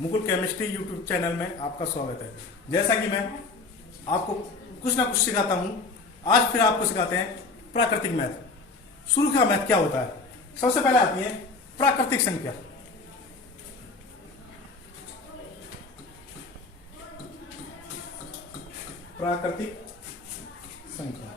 Mukul chemistry YouTube channel में आपका स्वागत है। जैसा कि मैं आपको कुछ ना कुछ सिखाता हूं, आज फिर आपको सिखाते हैं प्राकृतिक मैथ। शुरू का मैथ क्या होता है? सबसे पहले आती है प्राकृतिक संख्या। प्राकृतिक संख्या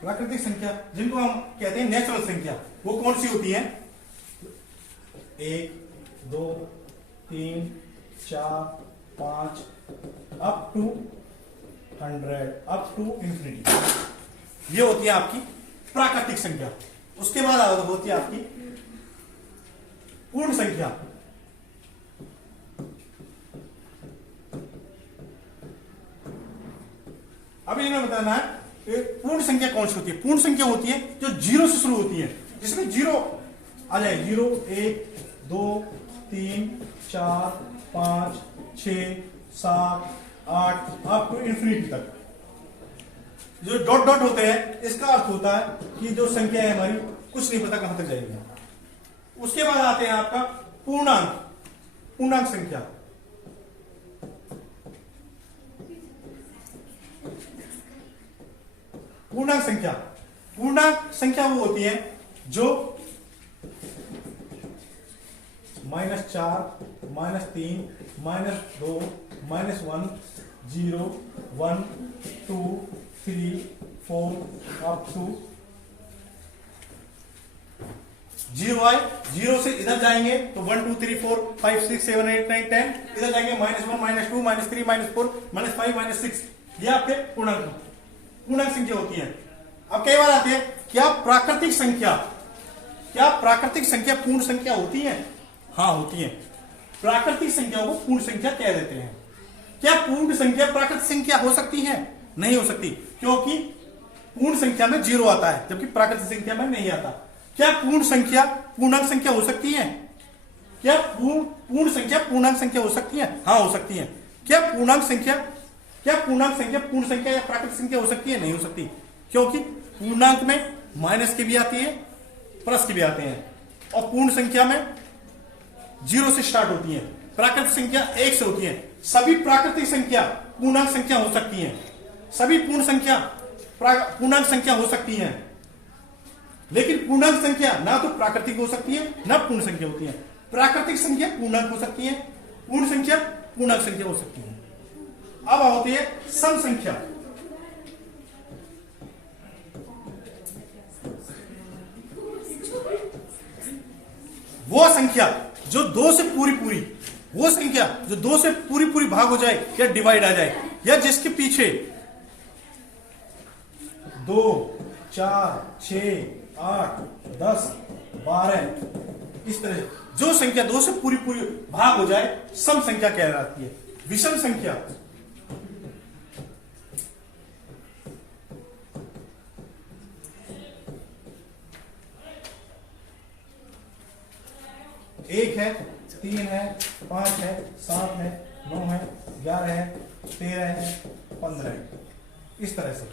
प्राकृतिक संख्या जिनको हम कहते हैं नेचुरल संख्या, वो कौन सी होती है? 1, 2, 3, 4, 5 up to 100 up to infinity. ये होती है आपकी प्राकृतिक संख्या। उसके बाद होती है आपकी पूर्ण संख्या। अब इन्हें बताना है पूर्ण संख्या कौन सी होती है। पूर्ण संख्या होती है जो जीरो से शुरू होती है, जिसमें जीरो आ जाए। 0, 1, 2, 3, 4, 5, 6, 7, 8 अप टू इंफिनिटी तक। जो डॉट डॉट होते हैं, इसका अर्थ होता है कि जो संख्या है हमारी कुछ नहीं पता कहां तक जाएगी। उसके बाद आते हैं आपका पूर्णांक। पूर्णांक संख्या पूर्णांक संख्या पूर्णांक संख्या वो होती है जो -4, -3, -2, -1, 0, 1, 2, 3, 4 अप टू 0 आए। 0 से इधर जाएंगे तो 1, 2, 3, 4, 5, 6, 7, 8, 9, 10। इधर जाएंगे -1, -2, -3, -4, -5, -6। ये आपके पूर्णांक संख्या होती है। अब कई बार आते हैं क्या प्राकृतिक संख्या पूर्ण संख्या होती है? हाँ, होती है। प्राकृतिक संख्या को पूर्ण संख्या कह देते हैं। क्या पूर्ण संख्या प्राकृतिक संख्या हो सकती है? नहीं हो सकती, क्योंकि पूर्ण संख्या में 0 आता है, जबकि प्राकृतिक संख्या में नहीं आता। क्या पूर्ण संख्या पूर्णांक संख्या हो सकती है? क्या पूर्ण संख्या पूर्णांक संख्या हो सकती है? हाँ, हो सकती है। क्या पूर्णांक संख्या पूर्ण संख्या या प्राकृतिक संख्या हो सकती है? नहीं हो सकती, क्योंकि पूर्णांक में माइनस की भी आती है, प्लस की भी आते हैं, और पूर्ण संख्या में 0 से स्टार्ट होती है। प्राकृतिक संख्या 1 से होती है। सभी प्राकृतिक संख्या पूर्णांक संख्या हो सकती है, सभी पूर्ण संख्या पूर्णांक संख्या हो सकती है, लेकिन पूर्णांक संख्या ना तो प्राकृतिक हो सकती है ना पूर्ण संख्या होती है। प्राकृतिक संख्या पूर्णांक हो सकती है, पूर्ण संख्या पूर्णांक संख्या हो सकती है। अब होती है सम संख्या। वो संख्या जो 2 से पूरी भाग हो जाए या डिवाइड आ जाए, या जिसके पीछे 2, 4, 6, 8, 10, 12 इस तरह जो संख्या 2 से पूरी भाग हो जाए, सम संख्या कहलाती है। विषम संख्या एक है, 3 है, 5 है, 7 है, 9 है, 11 है, 13 है, 15 है, इस तरह से।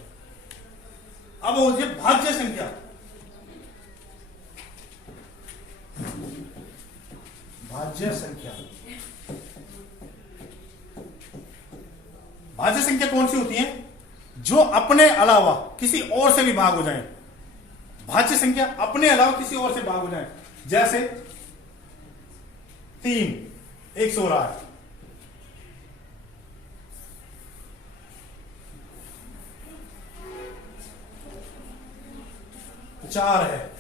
अब हो जाए भाज्य संख्या। भाज्य संख्या कौन सी होती है? जो अपने अलावा किसी और से भी भाग हो जाए। भाज्य संख्या अपने अलावा किसी और से भाग हो जाए, जैसे 3 1 हो रहा है, 4 है,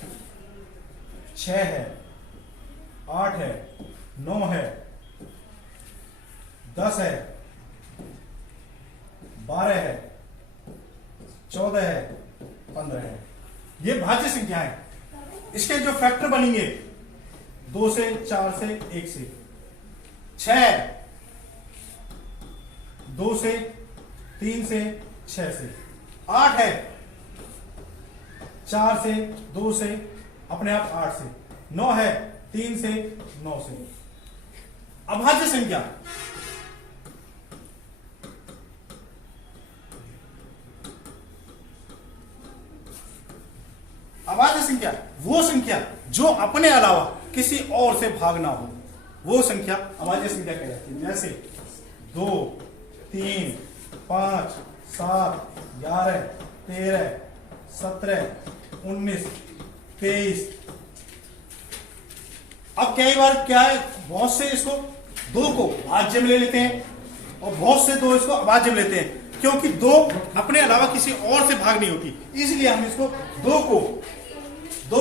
6 है, 8 है, 9 है, 10 है, 12 है, 14 है, 15 है। ये भाज्य संख्या है। इसके जो फैक्टर बनेंगे 2 से, 4 से, 1 से, 6, 2 से, 3 से, 6 से, 8 है, 4 से, 2 से, अपने आप 8 से, 9 है, 3 से, 9 से। अभाज्य संख्या अभाज्य संख्या वो संख्या जो अपने अलावा किसी और से भाग ना हो, वो संख्या अभाज्य संख्या कहलाती है। जैसे 2, 3, 5, 7, 11, 13, 17, 19, 23। अब कई बार क्या है, बहुत से इसको 2 को भाज्य में ले लेते हैं और बहुत से 2 इसको अभाज्य में लेते हैं, क्योंकि 2 अपने अलावा किसी और से भाग नहीं होती, इसलिए हम इसको 2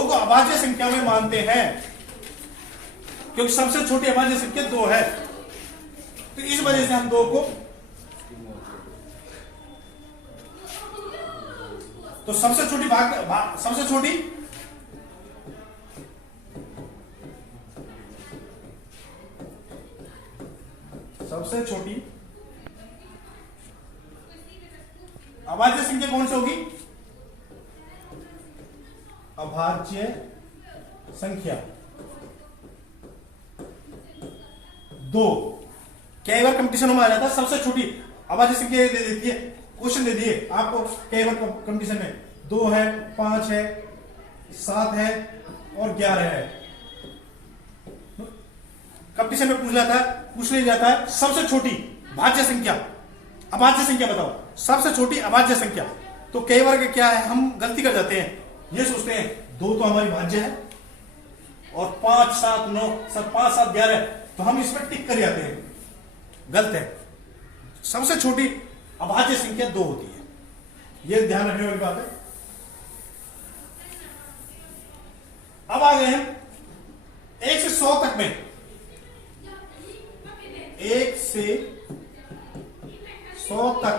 को अभाज्य संख्या में मानते हैं, क्योंकि सबसे छोटी अभाज्य संख्या 2 है। तो इस वजह से हम 2 को तो सबसे छोटी सबसे छोटी अभाज्य संख्या कौन सी होगी? अभाज्य संख्या 2। कई बार कंपटीशन में आ जाता है, सबसे छोटी अभाज्य संख्या दे देती है, क्वेश्चन दे दिए आपको कई बार कंपटीशन में 2 है, 5 है, 7 है और 11 है। कंपटीशन में पूछ लिया जाता है सबसे छोटी भाज्य संख्या, अभाज्य संख्या बताओ, सबसे छोटी अभाज्य संख्या। तो कई बार के क्या है, हम गलती कर जाते हैं, ये सोचते हैं 2 तो हमारी भाज्य है और 5, 7, 9, 5, 7, 11, तो हम इसमें टिक कर जाते हैं, गलत है। सबसे छोटी अभाज्य संख्या 2 होती है, यह ध्यान रखने वाली बात है। अब आ गए हम 1 से 100 तक में, 1 से 100 तक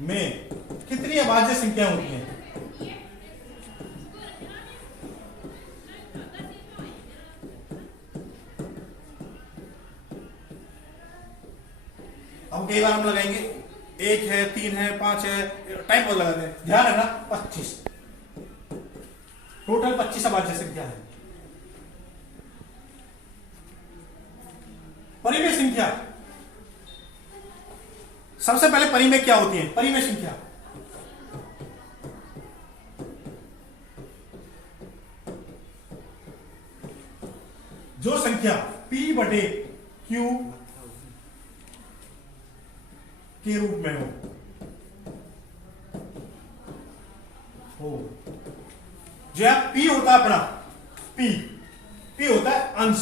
में कितनी अभाज्य संख्या होती हैं? अब कई बार हम लगाएंगे 1 है, 3 है, 5 है, टाइम बहुत लगाते हैं, ध्यान रखना 25, टोटल 25 अभाज्य संख्या है। परिमेय संख्या, सबसे पहले परिमेय क्या होती है? परिमेय संख्या जो संख्या P/Q के रूप में हो जो है P होता है अपना, P होता है अंश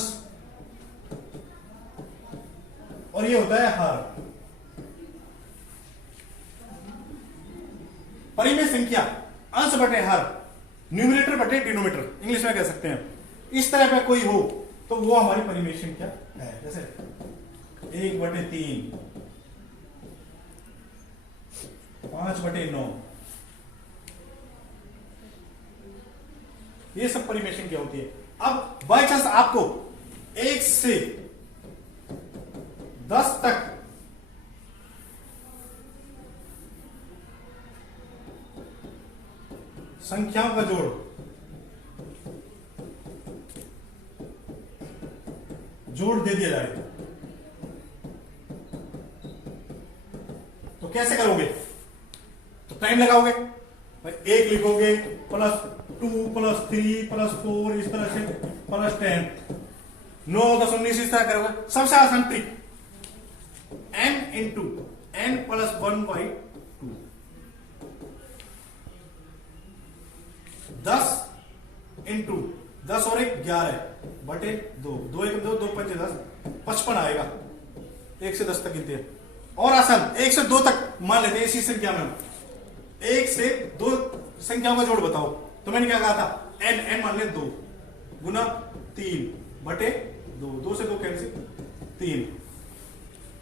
और ये होता है हर। परिमेय संख्या अंश बटे हर, न्यूमरेटर बटे डिनोमिनेटर, इंग्लिश में कह सकते हैं। इस तरह का कोई हो तो वो हमारी परिमेय संख्या है। जैसे 1/3, 5/9, ये सब परिमेय संख्या होती है। अब बाई चांस आपको 1 से 10 तक संख्याओं का जोड़ दे दिया जाए तो कैसे करोगे? तो टाइम लगाओगे, 1 लिखोगे +2 +3 +4 इस तरह से +10, 9 10 19 इस तरह करोगे। सबसे आसान ट्रिक n × n + 1/2, 10 × 10 और 1 11/2, 2 1 2 2 5 10, 55 आएगा। 1 से 10 तक गिनते हैं। और आसान 1 से 2 तक मान लेते हैं इसी संख्या में। 1 से 2 संख्याओं का जोड़ बताओ, तो मैंने क्या कहा था? n मान ले 2 गुना 3/2, 2 से 2 कैंसिल, 3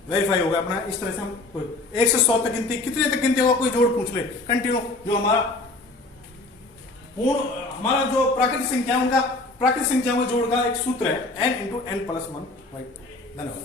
वेरीफाई होगा अपना। इस तरह से हम 1 से 100 तक गिनते, कितने तक गिनते होगा कोई जोड़ पूछ ले कंटिन्यू। जो हमारा जो प्राकृतिक संख्या है, उनका प्राकृतिक संख्याओं के जोड़ का एक सूत्र है n × n + 1। धन्यवाद।